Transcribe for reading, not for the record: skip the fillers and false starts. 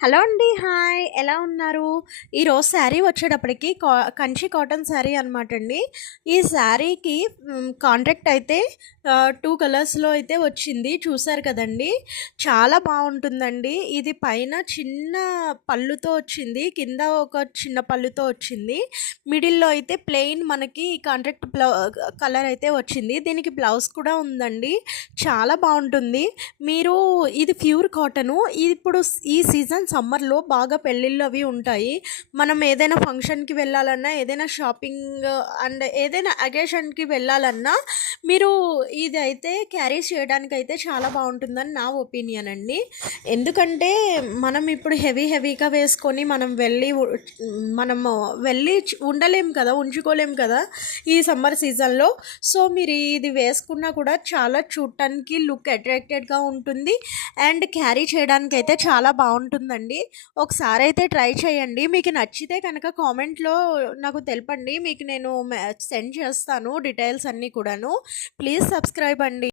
Hello అండి. Hi. ఎలా ఉన్నారు? ఈరోజు శారీ వచ్చేటప్పటికి కంచి కాటన్ శారీ అనమాట అండి. ఈ శారీకి కాంట్రాక్ట్ అయితే 2 కలర్స్‌లో అయితే వచ్చింది. చూసారు కదండీ! చాలా బావుంటుందండి. ఇది పైన చిన్న పళ్ళుతో వచ్చింది. కింద ఒక చిన్న పళ్ళుతో వచ్చింది. మిడిల్‌లో అయితే ప్లెయిన్ మనకి కాంట్రాక్ట్ కలర్ అయితే వచ్చింది. దీనికి బ్లౌజ్ కూడా ఉందండి. చాలా బావుంటుంది. మీరు ఇది ప్యూర్ కాటను. ఇప్పుడు ఈ సీజన్ సమ్మర్‌లో బాగా పెళ్ళిళ్ళు అవి ఉంటాయి. మనం ఏదైనా ఫంక్షన్‌కి వెళ్ళాలన్నా, ఏదైనా షాపింగ్ అండ్ ఏదైనా అకేషన్‌కి వెళ్ళాలన్నా మీరు ఇదైతే క్యారీ చేయడానికైతే చాలా బావుంటుందని నా ఒపీనియన్ అండి. ఎందుకంటే మనం ఇప్పుడు హెవీగా వేసుకొని మనము వెళ్ళి ఉండలేం కదా! ఉంచుకోలేం కదా! ఈ సమ్మర్ సీజన్‌లో. సో, మీరు ఇది వేసుకున్నా కూడా చాలా చూడటానికి లుక్ అట్రాక్టెడ్‌గా ఉంటుంది. అండ్ క్యారీ చేయడానికైతే చాలా బావుంటుందండి. ఒకసారి అయితే ట్రై చేయండి. మీకు నచ్చితే కనుక కామెంట్‌లో నాకు తెలపండి. మీకు నేను సెండ్ చేస్తాను డీటెయిల్స్ అన్నీ కూడాను. ప్లీజ్ సబ్స్క్రైబ్ అండి.